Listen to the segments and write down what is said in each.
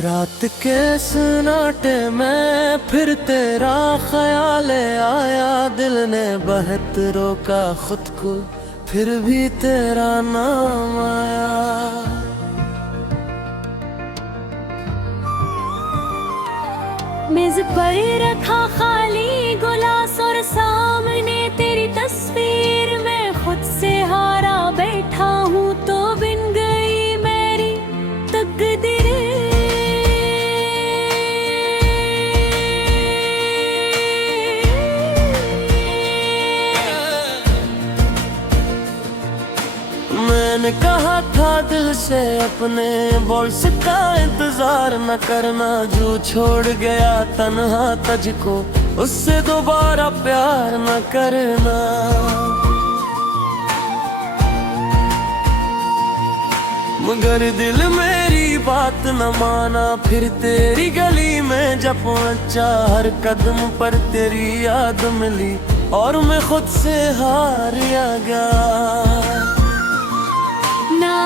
रात के सन्नाटे में फिर तेरा ख्याल आया, दिल ने बहुत रोका खुद को, फिर भी तेरा नाम आया। मेज पर रखा खाली गिलास और सामने तेरी तस्वीर, मैं खुद से हारा बैठा हूँ तो बिन गई मेरी तकदीर। मैंने कहा था दिल से अपने, बोल सका इंतजार न करना, जो छोड़ गया तन्हा तुझको उससे दोबारा प्यार न करना। मगर दिल मेरी बात न माना, फिर तेरी गली में जब पहुंचा, हर कदम पर तेरी याद मिली और मैं खुद से हारिया गया। ना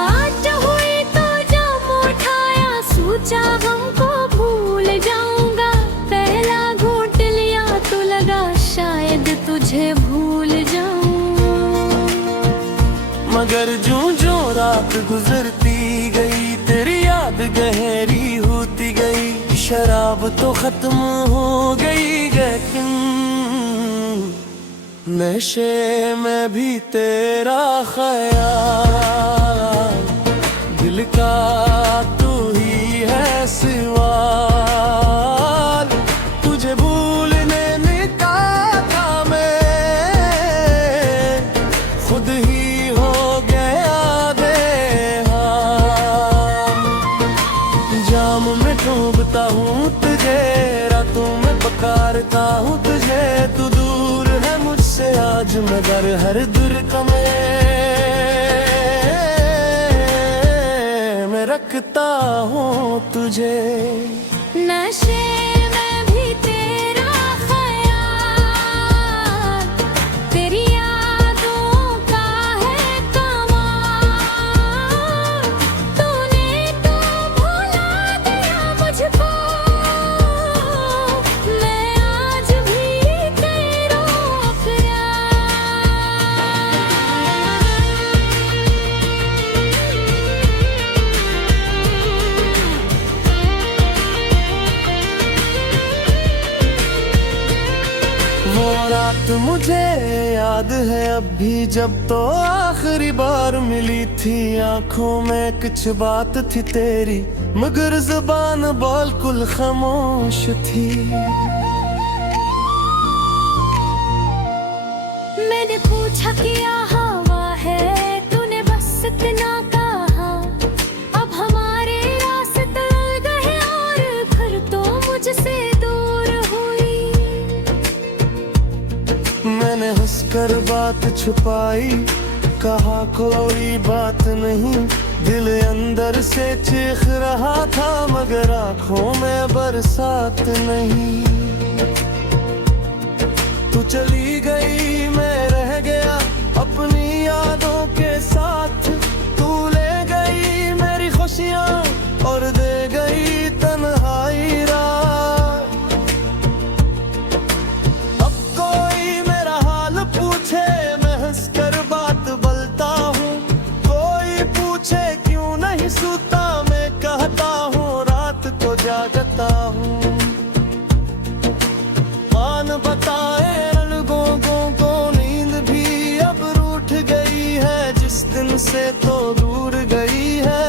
हुई तो जाम उठाया, सोचा हमको भूल जाऊंगा, पहला घूंट लिया तो लगा शायद तुझे भूल जाऊं। मगर जो रात गुजरती गई, तेरी याद गहरी होती गई, शराब तो खत्म हो गई, लेकिन नशे में भी तेरा ख्याल, दिल का तू ही है सवाल, तुझे भूलने निकाला था मैं, खुद ही हो गया बेहाल। जाम में डूबता हूँ तुझे, रातों में पुकारता हूँ तुझे, तू दूर है मुझसे आज मगर हर दूर का मैं रखता हूँ तुझे। नशे में भी तेरा ख्याल, तेरी यादों का है कमाल, तूने तो भुला दिया मुझको, मैं आज भी तेरा वो रात मुझे याद है अब भी, जब तो आखिरी बार मिली थी, आंखों में कुछ बात थी तेरी, मगर जुबान बिल्कुल खामोश थी। मैंने पूछा क्या हवा है, तूने बस इतना कहा, अब हमारे रास्ते गए और फिर तो मुझसे दूर हुई। मैंने हंसकर बात छुपाई, कहा कोई बात नहीं, दिल अंदर से चीख रहा था मगर आंखों में बरसात नहीं। तू चली गई मैं रह गया अपनी यादों के साथ, तू ले गई मेरी खुशियाँ और दे गई तन्हाई रात। अब कोई मेरा हाल पूछे मैं हंसकर बात बोलता हूँ, कोई पूछे क्यों नहीं सोता मैं कहता हूँ रात को जागता हूँ। मान बताए लोगों को नींद भी अब रूठ गई है, जिस दिन से तो दूर गई है,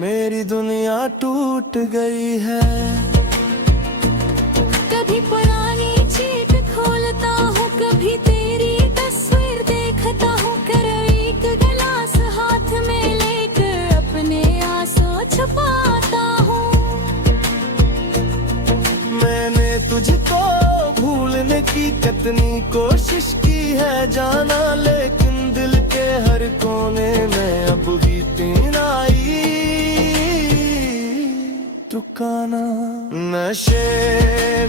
मेरी दुनिया टूट गई है। कभी पुरानी चीट खोलता हूँ, कभी तेरी तस्वीर देखता हूँ, कर एक गिलास हाथ में लेकर अपने आंसू छुपाता हूँ। मैंने तुझको भूलने की कितनी कोशिश की है जाना, लेकिन दिल के हर कोने में अब भी तीन आई ठिकाना। नशे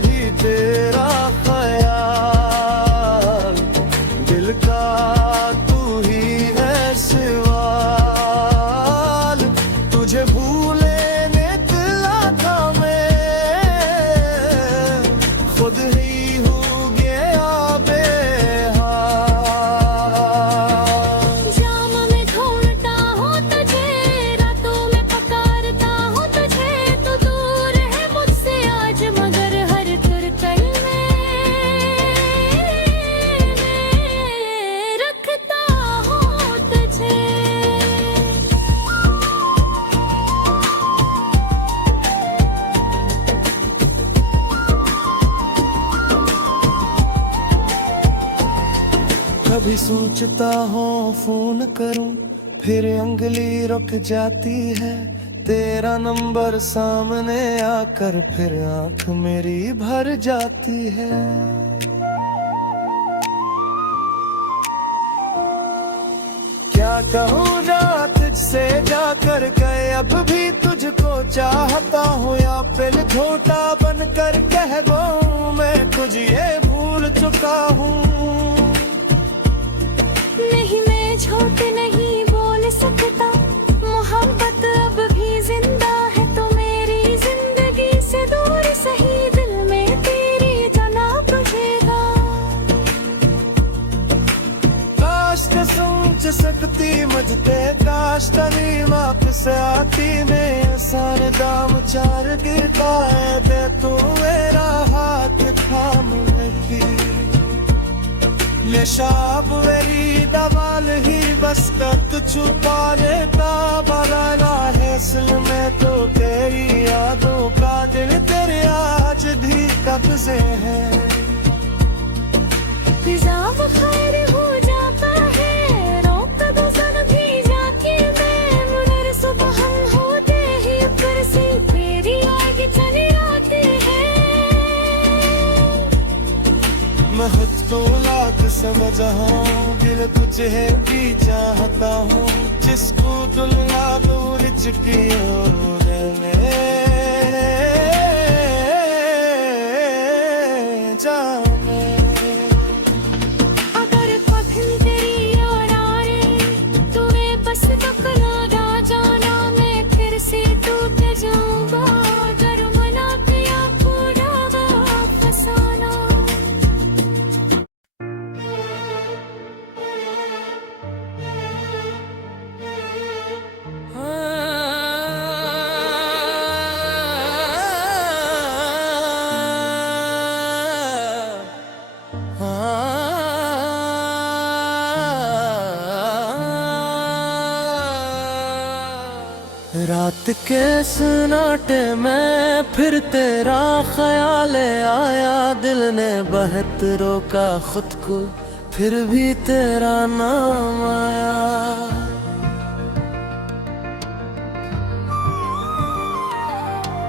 भी तेरा ख्याल, दिल का तू ही है सवाल, तुझे कभी सोचता हूँ फोन करूं, फिर उंगली रुक जाती है। तेरा नंबर सामने आकर फिर आंख मेरी भर जाती है। क्या कहूँ जा तुझसे जाकर गए, अब भी तुझको चाहता हूँ, या फिर छोटा बनकर कह दूँ मैं कुछ ये भूल चुका हूँ। नहीं मैं झूठ नहीं बोल सकता, मोहब्बत अब भी जिंदा है तो मेरी जिंदगी से दूर सही दिल में तेरी जना बुझेगा। काश समझ सकती मुझते, काश तनी माप से आती में आसान दाम चार गिरता है दे तू मेरा हाथ थाम की। ये शाप मेरी दवाल ही बस कत छुपा लेता, बराना है असल में तो तेरी यादों का दिल तेरे आज भी कब्जे है। फिजा खैर हो जाता है, रोक दो सन भी जाके मैं, मुनर सुबह हम होते ही फिर से तेरी आगे चली आती है। मैं तो लाख समझ हूँ, दिल तुझे भी चाहता हूँ, जिसको दुल्हा दूर चुकी हो जाने। अगर कभी तेरी और आए तुम्हें बस तक लगा जाना, मैं फिर से टूट जाऊंगा, अगर मना किया पूरा फसाना। रात के सन्नाटे में फिर तेरा ख्याल आया, दिल ने बहुत रोका खुद को फिर भी तेरा नाम आया।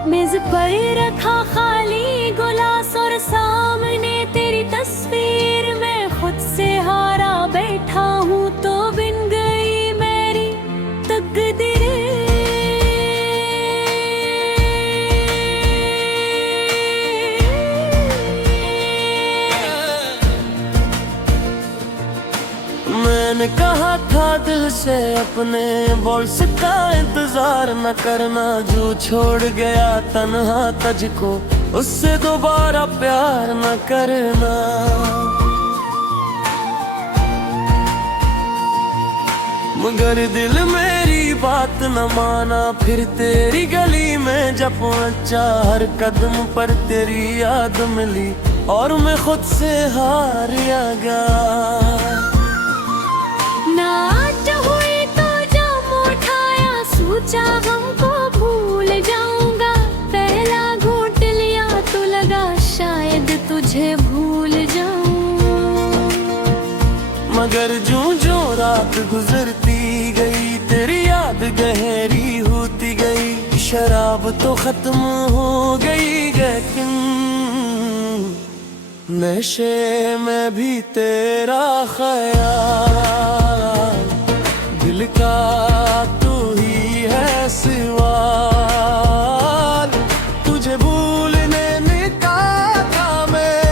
मेज पर रखा खाली गिलास और सामने तेरी तस्वीर, मैं खुद से हारा बैठा हूँ तो बिन गई मेरी तकदीर। मैंने कहा था दिल से अपने, बोल सकता इंतजार न करना, जो छोड़ गया तन्हा तुझको उससे दोबारा प्यार न करना। मगर दिल मेरी बात न माना, फिर तेरी गली में जब पहुंचा, हर कदम पर तेरी याद मिली और मैं खुद से हारिया गया। नाच हुई तो जम उठाया, सोचा हमको भूल जाऊंगा, पहला घूंट लिया तो लगा शायद तुझे भूल जाऊं। मगर जो रात गुजरती गई, तेरी याद गहरी होती गई, शराब तो खत्म हो गई लेकिन नशे में भी तेरा ख्याल, दिल का तू ही है सवाल, तुझे भूलने निकाला था मैं,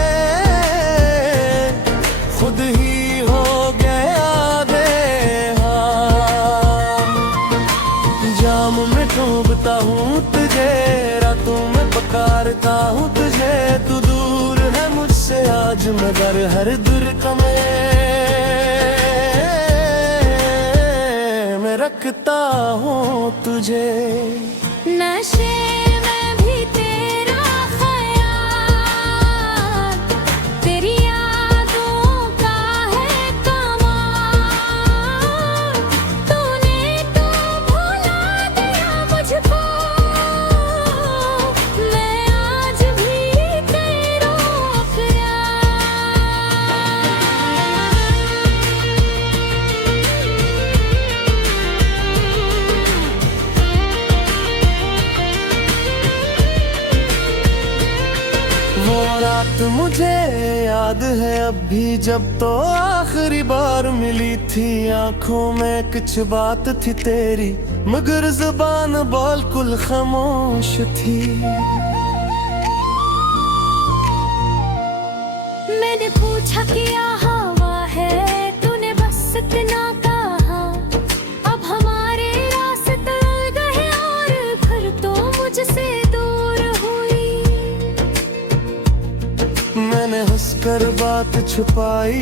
खुद ही हो गया बेहाल। जाम में डूबता हूँ तुझे, रातों में पुकारता हूँ तुझे, तू दूर है मुझसे आज मगर हर दुर्ग में रखता हूँ तुझे। नशे में भी तेरा ख्याल, तेरी यादों का है कमाल, तूने तो भुला दिया मुझको, मैं आज भी तेरा ख्याल। मुझे याद है अब भी जब तो आखिरी बार मिली थी, आंखों में कुछ बात थी तेरी मगर जुबान बिल्कुल खामोश थी। मैंने पूछा क्या हवा है, तूने बस इतना कहा। अब हमारे रास्ते गए और फिर तो मुझसे दूर हुई। मैंने हंसकर बात छुपाई,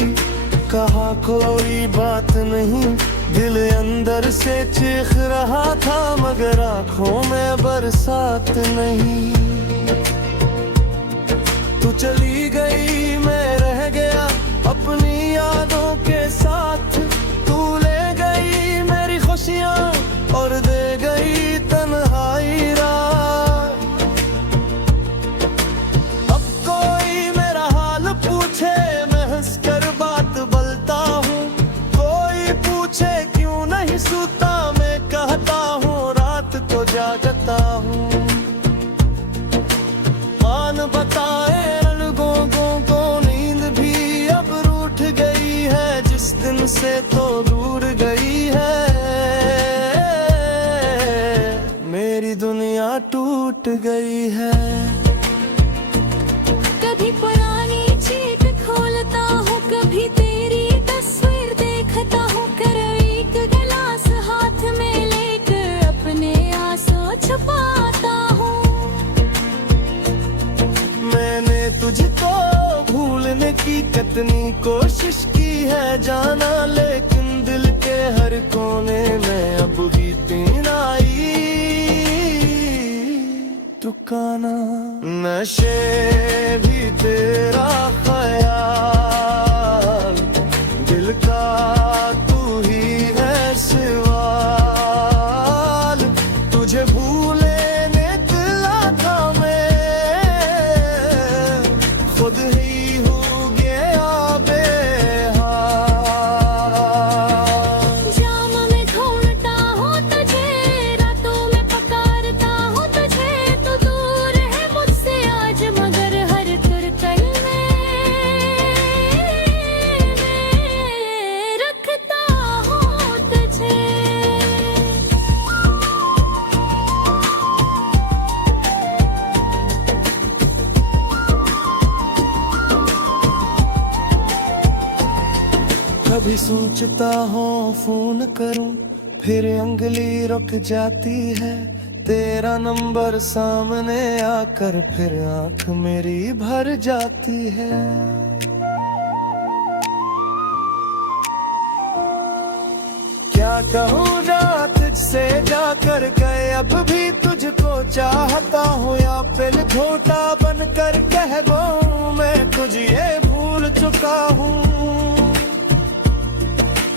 कहा कोई बात नहीं। दिल अंदर से चीख रहा था मगर आंखों में बरसात नहीं। तू चली गई मैं रह गया अपनी यादों के साथ। तू ले गई मेरी खुशियाँ और दे गई तन्हाई रात। अब कोई मेरा हाल पूछे मैं हंसकर बात बोलता हूँ। कोई पूछे क्यों नहीं सोता मैं कहता हूँ रात को जागता हूँ। मान बताए लोगों को नींद भी अब रूठ गई है, जिस दिन से तो दूर गई है। मेरी दुनिया टूट गई है। कभी पुरानी चीट खोलता हूँ, कभी तेरी तस्वीर देखता हूँ। कर एक गिलास हाथ में लेकर अपने आंसू छुपाता हूँ। मैंने तुझको भूलने की कितनी कोशिश की है जाना, लेकिन दिल के हर कोने में अब भी तीन आई ठिकाना। नशे भी तेरा ख्याल, दिल का तू ही है सवाल। तुझे भूले निकला था मैं, खुद ही हो गया बेहाल। जाम में ढूंढता हूँ तुझे, रातों में पुकारता हूँ तुझे। तू दूर है मुझसे आज मगर हर तुरतल में रखता हूँ तुझे। कभी सोचता हूँ फोन करूं फिर उंगली रुक जाती है। तेरा नंबर सामने आकर फिर आंख मेरी भर जाती है। क्या कहूँ रात से जाकर गए अब भी तुझको चाहता हूँ, या फिर झूठा बनकर कह दूँ मैं तुझे भूल चुका हूँ।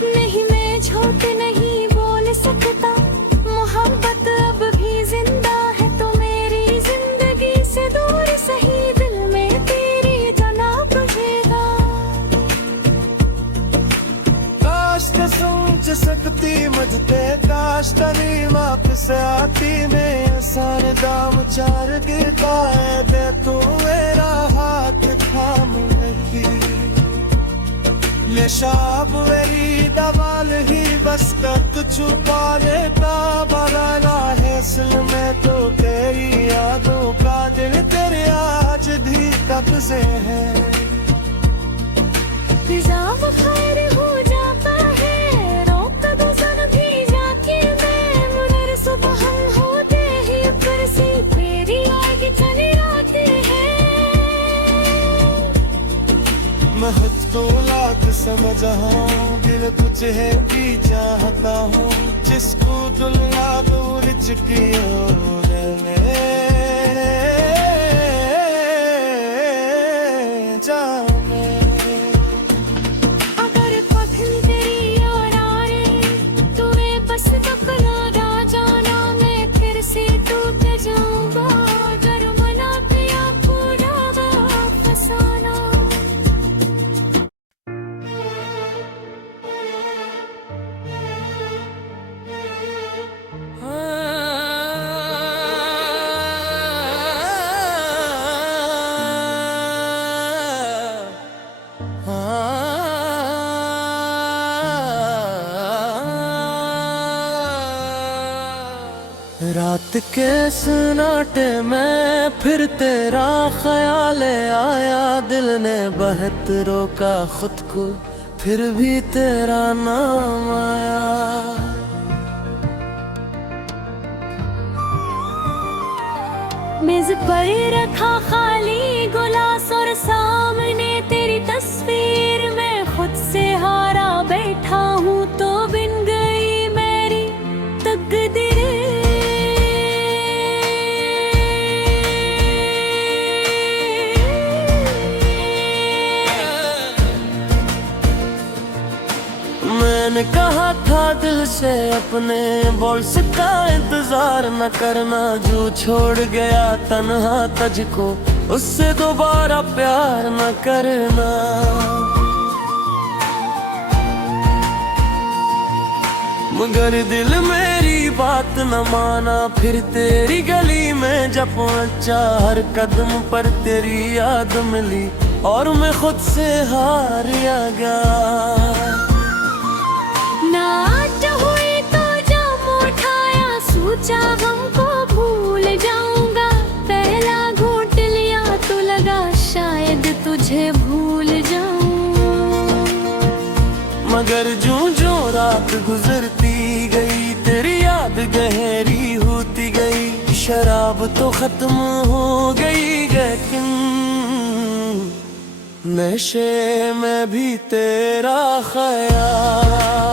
नहीं मैं झूठ नहीं बोल सकता, मोहब्बत अब भी जिंदा है तो मेरी जिंदगी से दूर सही दिल में तेरी जना बुझेगा। काश के समझ सकती मुझते, काश तेरी माफ से आती। मैं आसान दाम चार गिरता है दे तू मेरा हाथ थाम नहीं। ये शाप मेरी दवाल ही बस तक छुपा लेता बराना है असल में तो तेरी यादों का दिल तेरे आज भी कब्जे है। फिजा खैर हो जाता है, रोक दो सन भी जाके मैं। मगर सुबह हम होते ही फिर से तेरी आगे चली आती है। मैं खुद को लाख समझाऊं दिल तुझे भी चाहता हूँ, जिसको दुनिया दूर चुकी हो जाने। अगर कठिन तेरी और आए तुम्हें बस तकना ना जाना, मैं फिर से टूट जाऊंगा। अगर मना किया पूरा फसाना। रात के सन्नाटे में फिर तेरा ख्याल आया, दिल ने बहुत रोका खुद को, फिर भी तेरा नाम आया। मेज पर रखा खाली गिलास और सामने तेरी तस्वीर, मैं खुद से हारा बैठा हूँ तो बिन गई मेरी तकदीर। मैंने कहा था दिल से अपने बोल्स का इंतजार न करना, जो छोड़ गया तन्हा तुझको उससे दोबारा प्यार न करना। मगर दिल मेरी बात न माना, फिर तेरी गली में जब पहुंचा, हर कदम पर तेरी याद मिली और मैं खुद से हारिया गया। नाच हुई तो जम उठाया, सोचा हमको भूल जाऊंगा, पहला घूंट लिया तो लगा शायद तुझे भूल जाऊं। मगर जो रात गुजरती गई, तेरी याद गहरी होती गई, शराब तो खत्म हो गई, लेकिन नशे में भी तेरा ख्याल,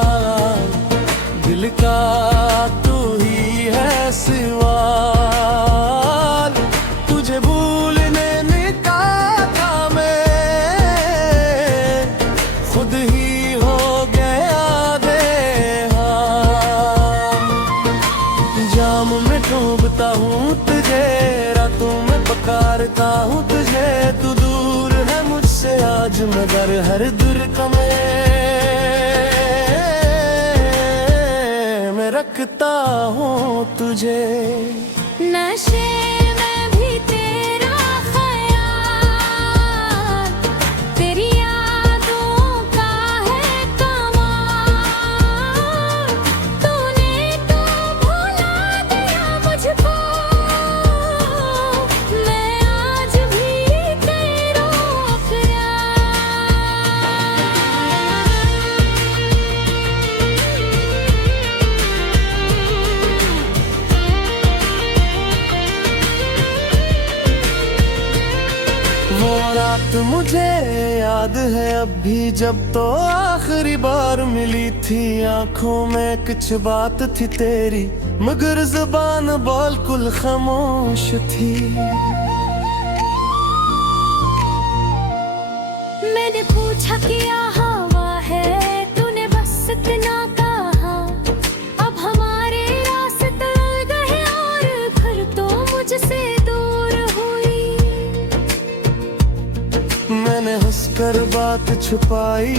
दिल का तू ही है सवाल, तुझे भूलने निकाला था मैं, खुद ही हो गया बेहाल। जाम में डूबता हूँ तुझे, रातों में पुकारता हूँ तुझे, तू दूर है मुझसे आज मगर हर दूर मैं रखता हूँ तुझे। नशे में भी तेरा ख्याल, तेरी यादों का है कमाल, तूने तो भुला दिया मुझको, मैं आज भी तेरा वो रात मुझे याद है अब भी, जब तो आखिरी बार मिली थी, आंखों में कुछ बात थी तेरी, मगर जुबान बिल्कुल खामोश थी। मैंने पूछा क्या हवा है, तूने बस इतना कहा, अब हमारे रास्ते गए और फिर तो मुझसे दूर हुई। मैंने हंसकर बात छुपाई,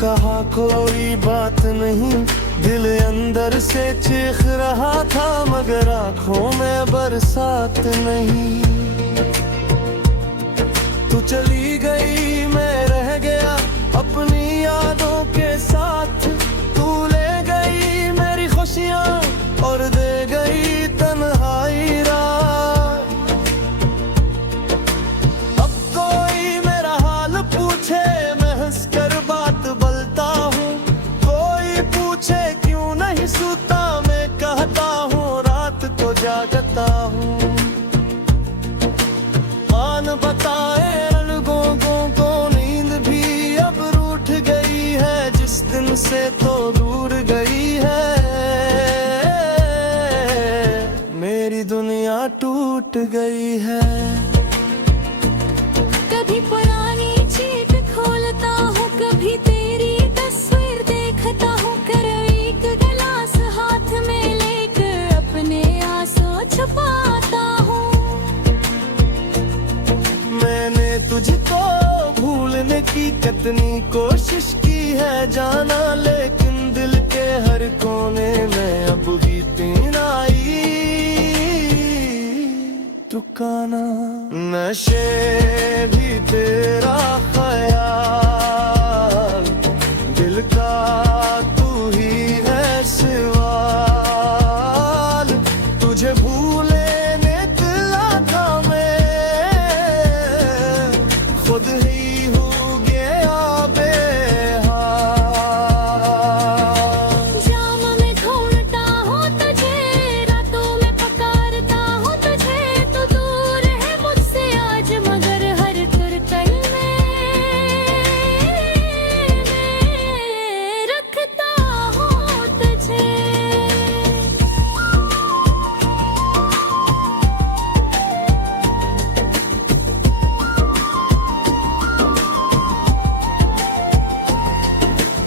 कहा कोई बात नहीं, दिल अंदर से चीख रहा था मगर आंखों में बरसात नहीं। तू चली गई मैं रह गया अपनी यादों के साथ, तू ले गई मेरी खुशियाँ और दे गई तन्हाई रात। अब कोई मेरा हाल पूछे मैं हंसकर बात बोलता हूँ, कोई पूछे क्यों नहीं सोता मैं कहता हूँ रात को जागता हूँ। मान बताए लोगों को नींद भी अब रूठ गई है, जिस दिन से तो दूर गई है, मेरी दुनिया टूट गई है। कभी पुरानी चीट खोलता हूँ, कभी तेरी तस्वीर देखता हूँ, कर एक गिलास हाथ में लेकर अपने आंसू छुपाता हूँ। मैंने तुझको भूलने की कितनी कोशिश की है जाना, लेकिन दिल के हर कोने में अब भी तेरा आई ठिकाना। नशे भी तेरा ख्याल, दिल का तू ही है सवाल, तुझे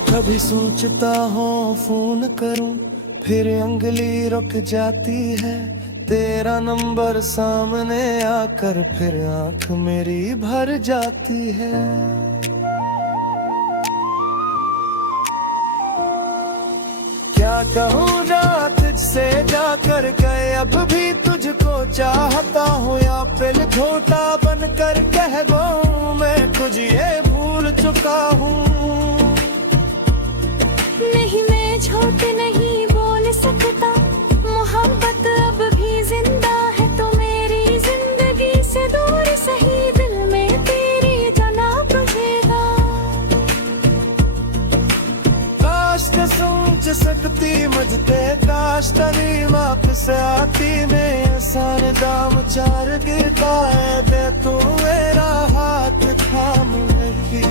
कभी सोचता हूँ फोन करूं, फिर उंगली रुक जाती है। तेरा नंबर सामने आकर फिर आंख मेरी भर जाती है। क्या कहूँ रात से जाकर गए, अब भी तुझको चाहता हूँ, या फिर झूठा बनकर कह दूँ मैं कुछ ये भूल चुका हूँ। नहीं मैं झूठ नहीं बोल सकता, मोहब्बत अब भी जिंदा है तो मेरी जिंदगी से दूर सही दिल में तेरी जना बुझेगा। काश समझ सकती मुझते, काश तेरी वापस आती। मैं आसान दाम चार गिरता है, दे तू मेरा हाथ थाम लगी।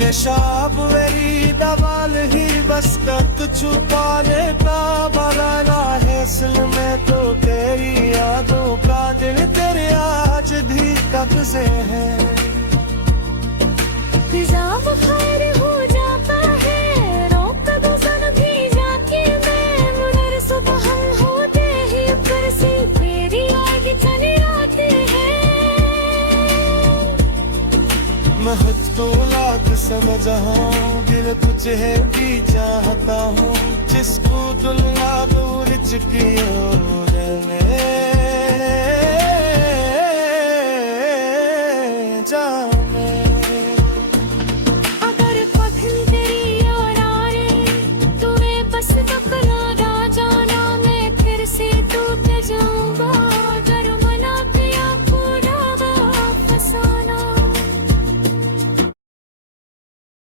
ये शाब मेरी दवाल ही बस कत छुपा लेता, बराना है असल में तो तेरी यादों का दिल तेरे आज भी कब्जे है। फिजा बुखार हो जाता है, रोक दो सन भी जाके मैं, मुनर सुबह हम होते ही फिर से तेरी याद चली आती है। मैं खुद को लाख समझ हूँ, दिल तुझे भी चाहता हूँ, जिसको दुल्हा दूर चिट्ठी